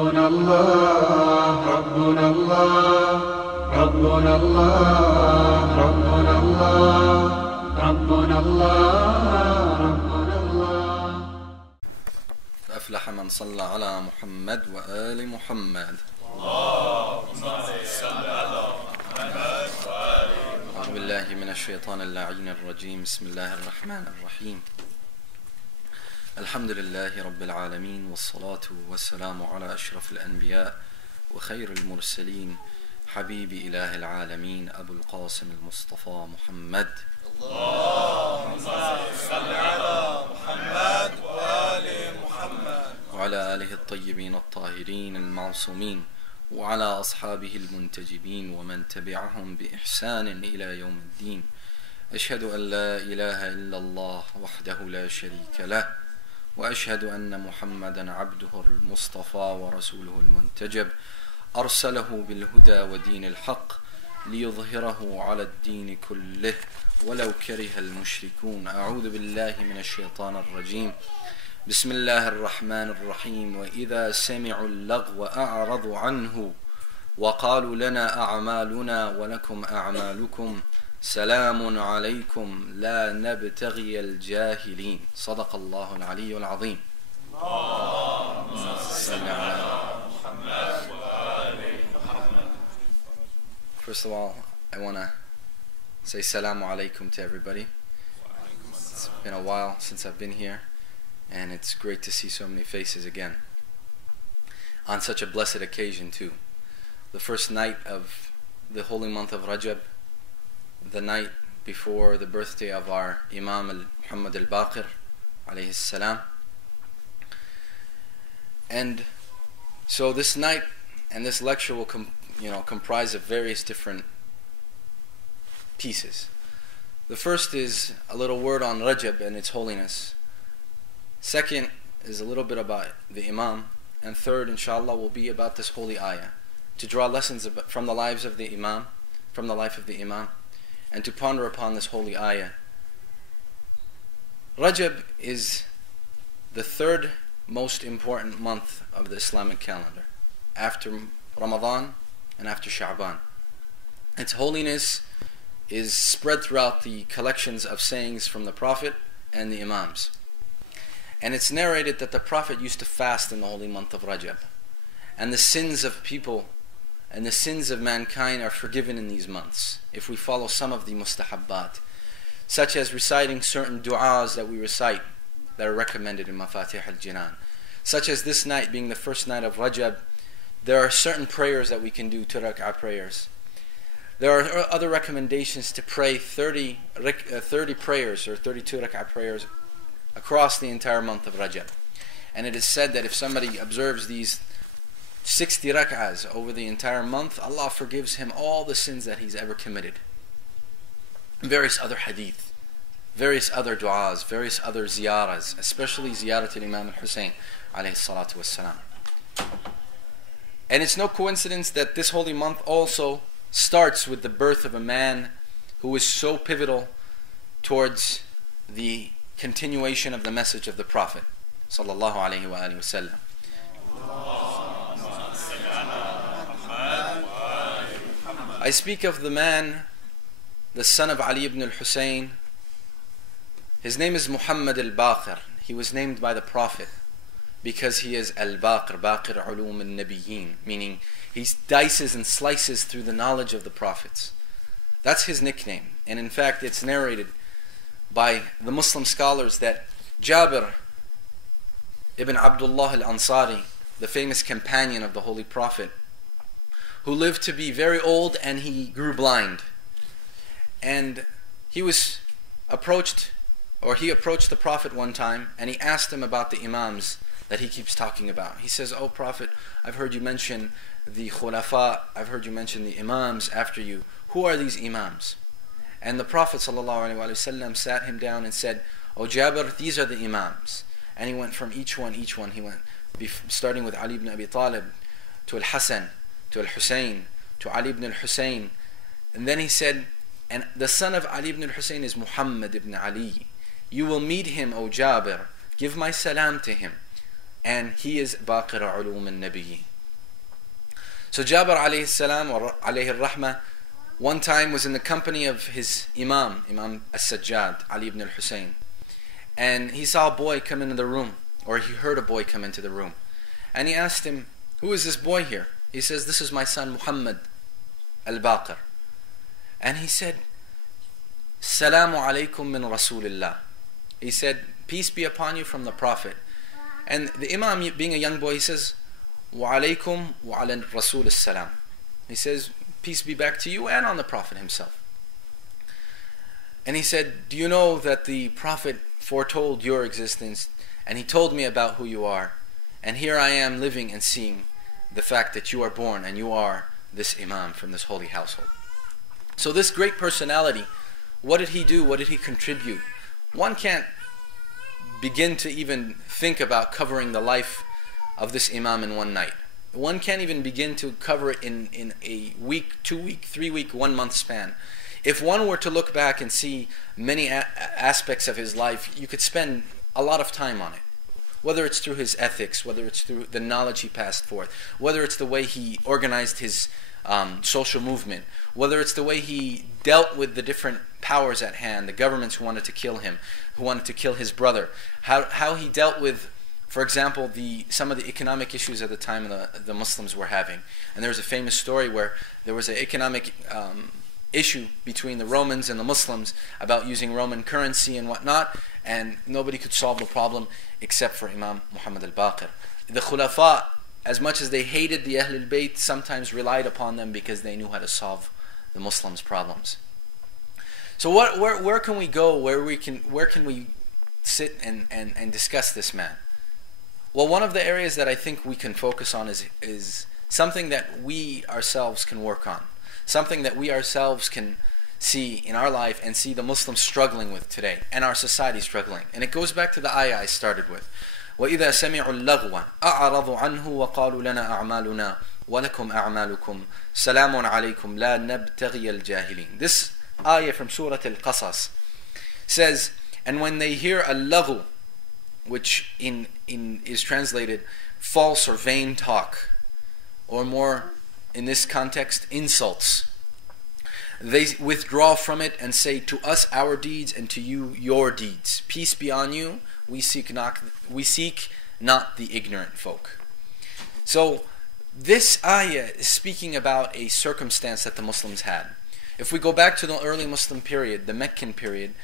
ربنا الله ربنا الله ربنا الله ربنا الله ربنا الله ربنا الله. أفلح من صلى على محمد وآل محمد. اللهم صل على محمد وآل محمد. أعوذ بالله من الشيطان اللعين الرجيم. بسم الله الرحمن الرحيم. الحمد لله رب العالمين والصلاة والسلام على أشرف الأنبياء وخير المرسلين حبيب إله العالمين أبو القاسم المصطفى محمد. اللهم صل على محمد وآل محمد وعلى آله الطيبين الطاهرين المعصومين وعلى أصحابه المنتجبين ومن تبعهم بإحسان إلى يوم الدين. أشهد أن لا إله إلا الله وحده لا شريك له وأشهد أن محمدا عبده المصطفى ورسوله المنتجب أرسله بالهدى ودين الحق ليظهره على الدين كله ولو كره المشركون. أعوذ بالله من الشيطان الرجيم. بسم الله الرحمن الرحيم. وإذا سمعوا اللغو أعرضوا عنه وقالوا لنا أعمالنا ولكم أعمالكم سلام عليكم لا نبتغي الجاهلين. صدق الله العلي العظيم. اللهم صل على محمد وآل محمد. First of all, I want to say salamu alaikum to everybody. It's been a while since I've been here, and it's great to see so many faces again. On such a blessed occasion too. The first night of the holy month of Rajab, the night before the birthday of our Imam Mohammad Baqir alayhi salam. And so this night and this lecture will comprise of various different pieces. The first is a little word on Rajab and its holiness. Second is a little bit about the Imam. And third, inshallah, will be about this holy ayah, to draw lessons from the lives of the Imam, from the life of the Imam, and to ponder upon this holy ayah. Rajab is the third most important month of the Islamic calendar, after Ramadan and after Sha'ban. Its holiness is spread throughout the collections of sayings from the Prophet and the Imams. And it's narrated that the Prophet used to fast in the holy month of Rajab. And the sins of people and the sins of mankind are forgiven in these months if we follow some of the mustahabbat, such as reciting certain du'as that we recite that are recommended in Mafatih al-Jinan. Such as this night being the first night of Rajab, there are certain prayers that we can do, 2 rak'ah prayers. There are other recommendations to pray 30 prayers or 32 rak'ah prayers across the entire month of Rajab. And it is said that if somebody observes these 60 rak'ahs over the entire month, Allah forgives him all the sins that he's ever committed. Various other hadith, various other du'as, various other ziyaras, especially ziyarat al-Imam al-Hussein alayhi salatu wassalam. And it's no coincidence that this holy month also starts with the birth of a man who is so pivotal towards the continuation of the message of the Prophet sallallahu alayhi wa alihi wasallam. I speak of the man, the son of Ali ibn al-Hussein. His name is Mohammad Baqir. He was named by the Prophet because he is al-Baqir, Baqir ulum al-Nabiyyin, meaning he dices and slices through the knowledge of the prophets. That's his nickname. And in fact, it's narrated by the Muslim scholars that Jabir ibn Abdullah al-Ansari, the famous companion of the Holy Prophet, who lived to be very old and he grew blind. And he approached the Prophet one time and he asked him about the Imams that he keeps talking about. He says, "Oh Prophet, I've heard you mention the Khulafa, I've heard you mention the Imams after you. Who are these Imams?" And the Prophet ﷺ sat him down and said, "Oh Jabir, these are the Imams." And he went from each one. He went starting with Ali ibn Abi Talib to Al-Hasan, to Al-Hussein, to Ali ibn al-Hussein. And then he said, and the son of Ali ibn al-Hussein is Muhammad ibn Ali. You will meet him, O Jabir. Give my salam to him. and he is Baqir ulum al-Nabiyyi. So Jabir alayhi salam or alayhi rahmah one time was in the company of his Imam as-Sajjad, Ali ibn al-Husayn, and he saw a boy come into the room, or he heard a boy come into the room, and he asked him, "Who is this boy here?" He says, "This is my son Muhammad al-Baqir." And he said, "Salamu alaykum min Rasulillah." He said, "Peace be upon you from the Prophet." And the Imam, being a young boy, he says, "Wa alaykum wa ala Rasul as-salam." He says, "Peace be back to you and on the Prophet himself." And he said, "Do you know that the Prophet foretold your existence, and he told me about who you are, and here I am living and seeing the fact that you are born and you are this Imam from this holy household." So this great personality, what did he do? What did he contribute? One can't begin to even think about covering the life of this Imam in one night. One can't even begin to cover it in a week, 2 week, 3 week, 1 month span. If one were to look back and see many aspects of his life, you could spend a lot of time on it. Whether it's through his ethics, whether it's through the knowledge he passed forth, whether it's the way he organized his social movement, whether it's the way he dealt with the different powers at hand, the governments who wanted to kill him, who wanted to kill his brother, how he dealt with, for example, some of the economic issues at the time the Muslims were having. And there was a famous story where there was an economic issue between the Romans and the Muslims about using Roman currency and whatnot, and nobody could solve the problem except for Imam Muhammad al-Baqir. The Khulafa, as much as they hated the Ahlul Bayt, sometimes relied upon them because they knew how to solve the Muslims' problems. So where can we go? Where can we sit and discuss this man? Well, one of the areas that I think we can focus on is something that we ourselves can work on, something that we ourselves can see in our life and see the Muslims struggling with today and our society struggling. And it goes back to the ayah I started with. وَإِذَا سَمِعُوا اللَّغْوَ أَعْرَضُوا عَنْهُ وَقَالُوا لَنَا أَعْمَالُنَا وَلَكُمْ أَعْمَالُكُمْ سَلَامٌ عَلَيْكُمْ لَا نَبْتَغِيَ الْجَاهِلِينَ. This ayah from Surah Al-Qasas says, and when they hear al-laghu, which is translated false or vain talk, or more in this context, insults, they withdraw from it and say, "To us our deeds, and to you your deeds. Peace be on you. We seek not the ignorant folk." So this ayah is speaking about a circumstance that the Muslims had. If we go back to the early Muslim period, the Meccan period,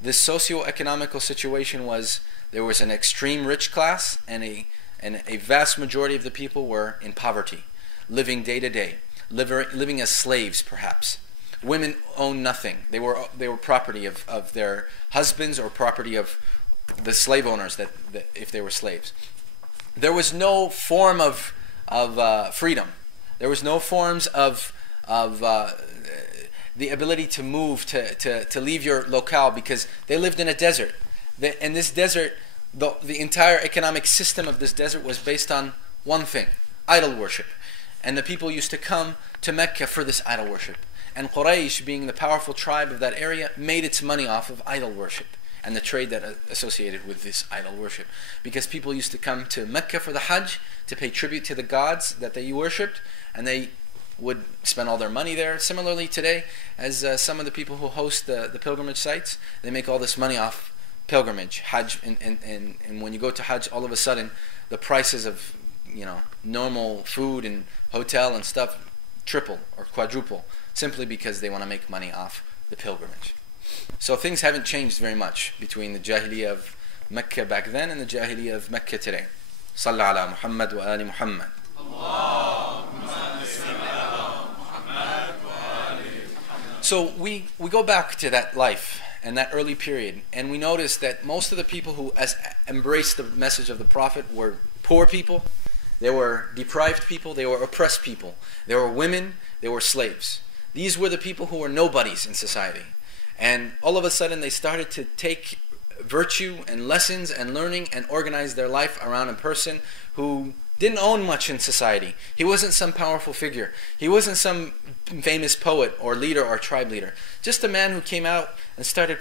the socio-economical situation was there was an extreme rich class, and a vast majority of the people were in poverty, living day to day, living as slaves perhaps. Women owned nothing. They were property of their husbands or property of the slave owners that if they were slaves. There was no form of freedom. There was no forms of the ability to move, to leave your locale, because they lived in a desert. And this desert, the entire economic system of this desert was based on one thing: idol worship. And the people used to come to Mecca for this idol worship. And Quraysh, being the powerful tribe of that area, made its money off of idol worship and the trade that associated with this idol worship. Because people used to come to Mecca for the Hajj to pay tribute to the gods that they worshipped, and they would spend all their money there. Similarly today, as some of the people who host the pilgrimage sites, they make all this money off pilgrimage, Hajj, and when you go to Hajj, all of a sudden the prices of normal food and hotel and stuff triple or quadruple, simply because they want to make money off the pilgrimage. So things haven't changed very much between the Jahiliyyah of Mecca back then and the Jahiliyyah of Mecca today. Sallallahu ala Muhammad wa ali Muhammad. So we go back to that life and that early period, and we notice that most of the people who embraced the message of the Prophet were poor people, they were deprived people, they were oppressed people, they were women, they were slaves. These were the people who were nobodies in society. And all of a sudden they started to take virtue and lessons and learning and organize their life around a person who didn't own much in society. He wasn't some powerful figure. He wasn't some famous poet or leader or tribe leader. Just a man who came out and started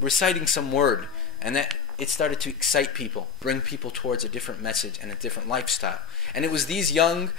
reciting some word, and that it started to excite people, bring people towards a different message and a different lifestyle. And it was these young